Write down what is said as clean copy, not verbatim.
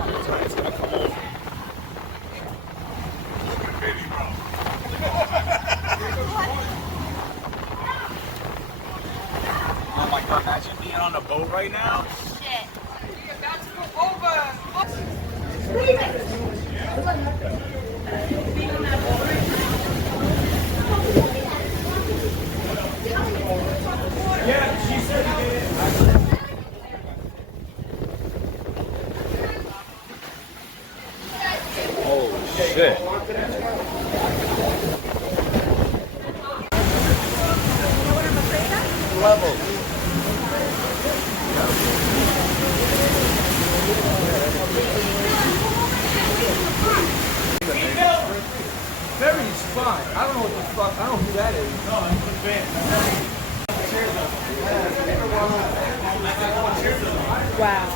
So it's gonna come over. Oh my god, imagine being on a boat right now. Shit. Yeah, she said he did it. Oh shit. Level. Ferry's fine. I don't know what the fuck. I don't know who that is. No, I'm a fan. Wow.